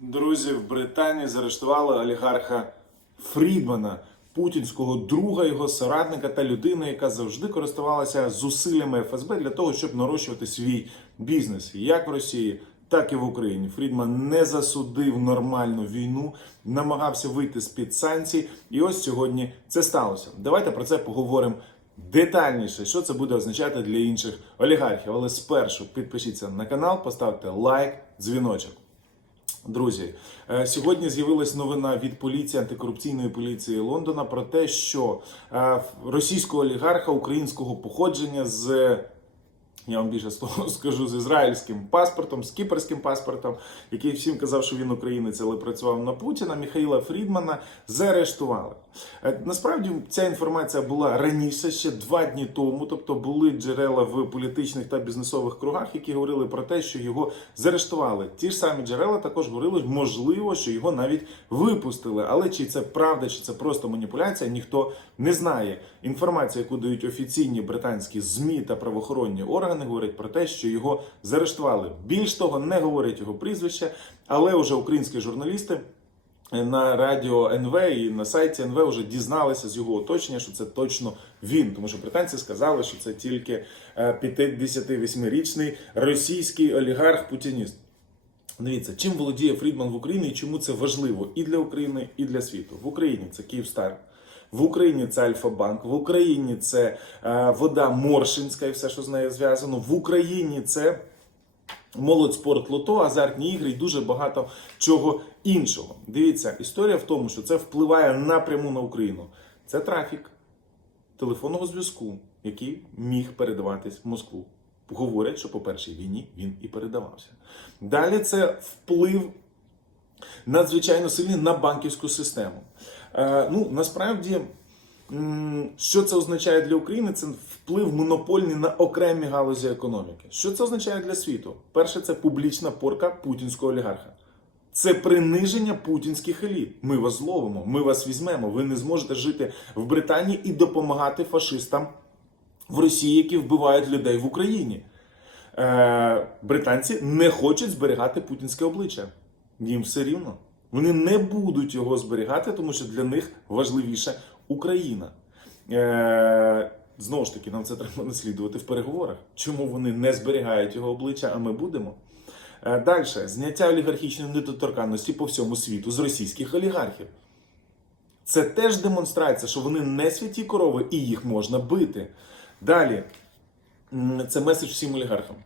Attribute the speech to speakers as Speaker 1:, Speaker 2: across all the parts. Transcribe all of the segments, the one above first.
Speaker 1: Друзі, в Британії заарештували олігарха Фрідмана, путінського друга, його соратника та людини, яка завжди користувалася зусиллями ФСБ для того, щоб нарощувати свій бізнес, як в Росії, так і в Україні. Фрідман не засудив нормальну війну, намагався вийти з під санкцій, і ось сьогодні це сталося. Давайте про це поговоримо. Детальніше, що це буде означати для інших олігархів. Але спершу підпишіться на канал, поставте лайк, дзвіночок. Друзі, е, сьогодні з'явилась новина від поліції антикорупційної поліції Лондона про те, що е, російського олігарха українського походження з я вам більше того скажу з ізраїльським паспортом, з кіпрським паспортом, який всім казав, що він українець, але працював на Путіна. Міхаїла Фрідмана заарештували. Е, Насправді ця інформація була раніше, ще два дні тому. Тобто були джерела в політичних та бізнесових кругах, які говорили про те, що його заарештували. Ті ж самі джерела також говорили, можливо, що його навіть випустили. Але чи це правда, чи це просто маніпуляція, ніхто не знає. Інформація, яку дають офіційні британські змі та правоохоронні органи, говорять про те, що його заарештували. Більш того, не говорять його прізвище, але вже українські журналісти. На радіо НВ і на сайті НВ вже дізналися з його оточення, що це точно він, тому що британці сказали, що це тільки е, 58-річний російський олігарх-путініст. Дивіться, чим володіє Фрідман в Україні і чому це важливо і для України, і для світу. В Україні це Київстар, в Україні це Альфа-Банк, в Україні це е, вода Моршинська і все, що з нею зв'язано. В Україні це молодь спорт лото, азартні ігри і дуже багато чого іншого. Дивіться, історія в тому, що це впливає напряму на Україну. Це трафік телефонного зв'язку, який міг передаватись в Москву. Говорять, що по першій війні він і передавався. Далі це вплив надзвичайно сильний на банківську систему. Е, ну, насправді, що це означає для України? Це вплив монопольний на окремі галузі економіки. Що це означає для світу? Перше, це публічна порка путінського олігарха. Це приниження путінських еліт. Ми вас зловимо, ми вас візьмемо. Ви не зможете жити в Британії і допомагати фашистам в Росії, які вбивають людей в Україні. Е, британці не хочуть зберігати путінське обличчя. Їм все рівно. Вони не будуть його зберігати, тому що для них важливіше Україна. Е, знову ж таки, нам це треба наслідувати в переговорах. Чому вони не зберігають його обличчя, а ми будемо? Е, Далі зняття олігархічної недоторканності по всьому світу з російських олігархів. Це теж демонстрація, що вони не святі корови і їх можна бити. Далі, це меседж всім олігархам.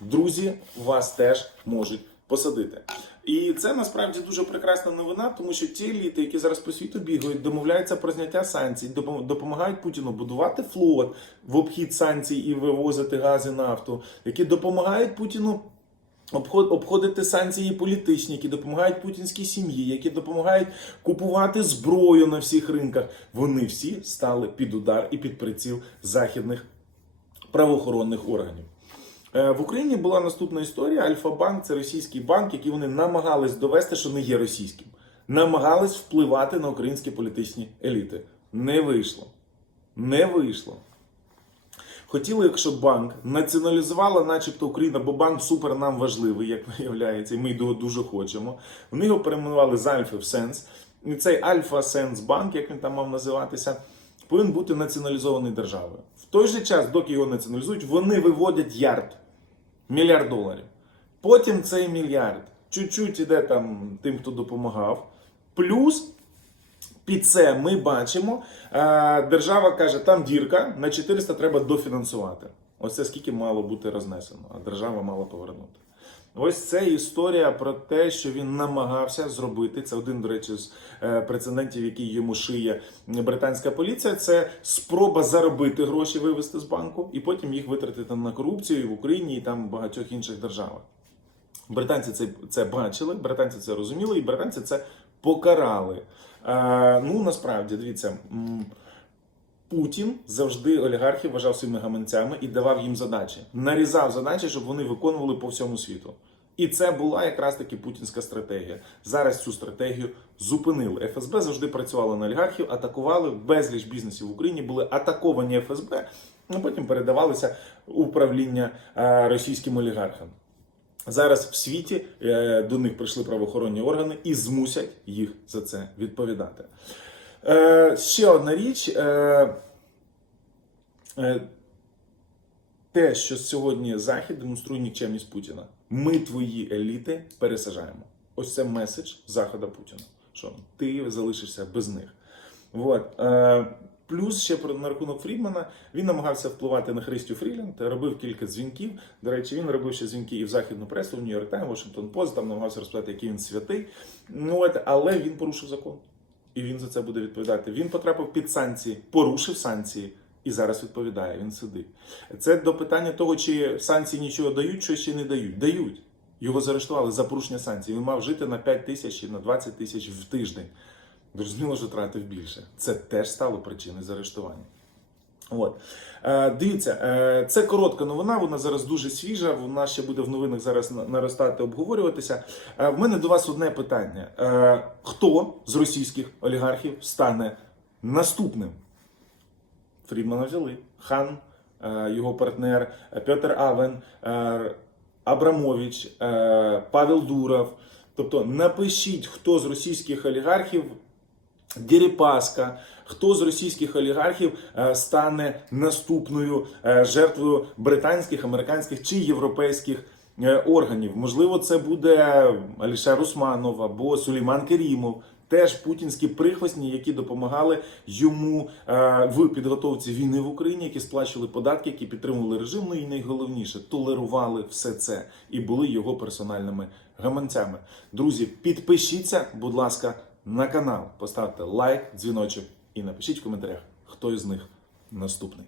Speaker 1: Друзі, вас теж можуть посадити. І це насправді дуже прекрасна новина, тому що ті еліти, які зараз по світу бігають, домовляються про зняття санкцій, допом- допомагають Путіну будувати флот в обхід санкцій і вивозити гази нафту, які допомагають Путіну обходити санкції політичні, які допомагають путінській сім'ї, які допомагають купувати зброю на всіх ринках. Вони всі стали під удар і під приціл західних правоохоронних органів. Е, В Україні була наступна історія. Альфа-банк це російський банк, який вони намагались довести, що не є російським. Намагались впливати на українські політичні еліти. Не вийшло. Не вийшло. Хотіли, якщо банк націоналізувала, начебто Україна, бо банк супер нам важливий, як виявляється, і ми його дуже хочемо. Вони його перейменували з Альфи в Сенс. І цей Альфа Сенс банк, як він там мав називатися, повинен бути націоналізований державою. В той же час, доки його націоналізують, вони виводять ярд, мільярд доларів. Потім цей мільярд чуть-чуть іде там тим, хто допомагав. Плюс під це ми бачимо, е, держава каже, там дірка, на 400 треба дофінансувати. Ось це скільки мало бути рознесено, а держава мала повернути. Ось це історія про те, що він намагався зробити. Це один, до речі, з е, прецедентів, який йому шиє британська поліція. Це спроба заробити гроші, вивести з банку і потім їх витратити на корупцію і в Україні і там в багатьох інших державах. Британці це, це бачили, британці це розуміли, і британці це покарали. Е, ну насправді дивіться. Путін завжди олігархів вважав своїми гаманцями і давав їм задачі, нарізав задачі, щоб вони виконували по всьому світу. І це була якраз таки путінська стратегія. Зараз цю стратегію зупинили. ФСБ завжди працювало на олігархів, атакували безліч бізнесів в Україні, були атаковані ФСБ, а потім передавалися управління е, російським олігархам. Зараз в світі е, до них прийшли правоохоронні органи і змусять їх за це відповідати. Е, ще одна річ. Те, що сьогодні Захід демонструє нікчемність Путіна. Ми твої еліти пересажаємо. Ось це меседж Захода Путіна. Що ти залишишся без них. Вот. Е, плюс ще на рахунок Фрідмана він намагався впливати на Христю Фріленд, робив кілька дзвінків. До речі, він робив ще дзвінки і в західну пресу, в Нью-Йорк Тайм, Вашингтон Пост, там намагався розповідати, який він святий. Ну, от, але він порушив закон. І він за це буде відповідати. Він потрапив під санкції, порушив санкції. І зараз відповідає, він сидить. Це до питання того, чи санкції нічого дають, чи ще не дають. Дають. Його заарештували за порушення санкцій. Він мав жити на 5 тисяч чи на 20 тисяч в тиждень. Зрозуміло, що тратив більше. Це теж стало причиною заарештування. От. Е, дивіться, е, це коротка новина, вона зараз дуже свіжа, вона ще буде в новинах зараз наростати, обговорюватися. Е, в мене до вас одне питання: е, хто з російських олігархів стане наступним? Фрідмана взяли. Хан, е, його партнер, е, Петр Авен, е, Абрамович, Павел Дуров. Тобто напишіть, хто з російських олігархів Дерипаска, хто з російських олігархів стане наступною жертвою британських, американських чи європейських органів. Можливо, це буде Алішер Усманов або Сулейман Керімов. Теж путінські прихвостні, які допомагали йому е, в підготовці війни в Україні, які сплачували податки, які підтримували режим. Ну і найголовніше толерували все це і були його персональними гаманцями. Друзі, підпишіться, будь ласка, на канал, поставте лайк, дзвіночок і напишіть в коментарях, хто із них наступний.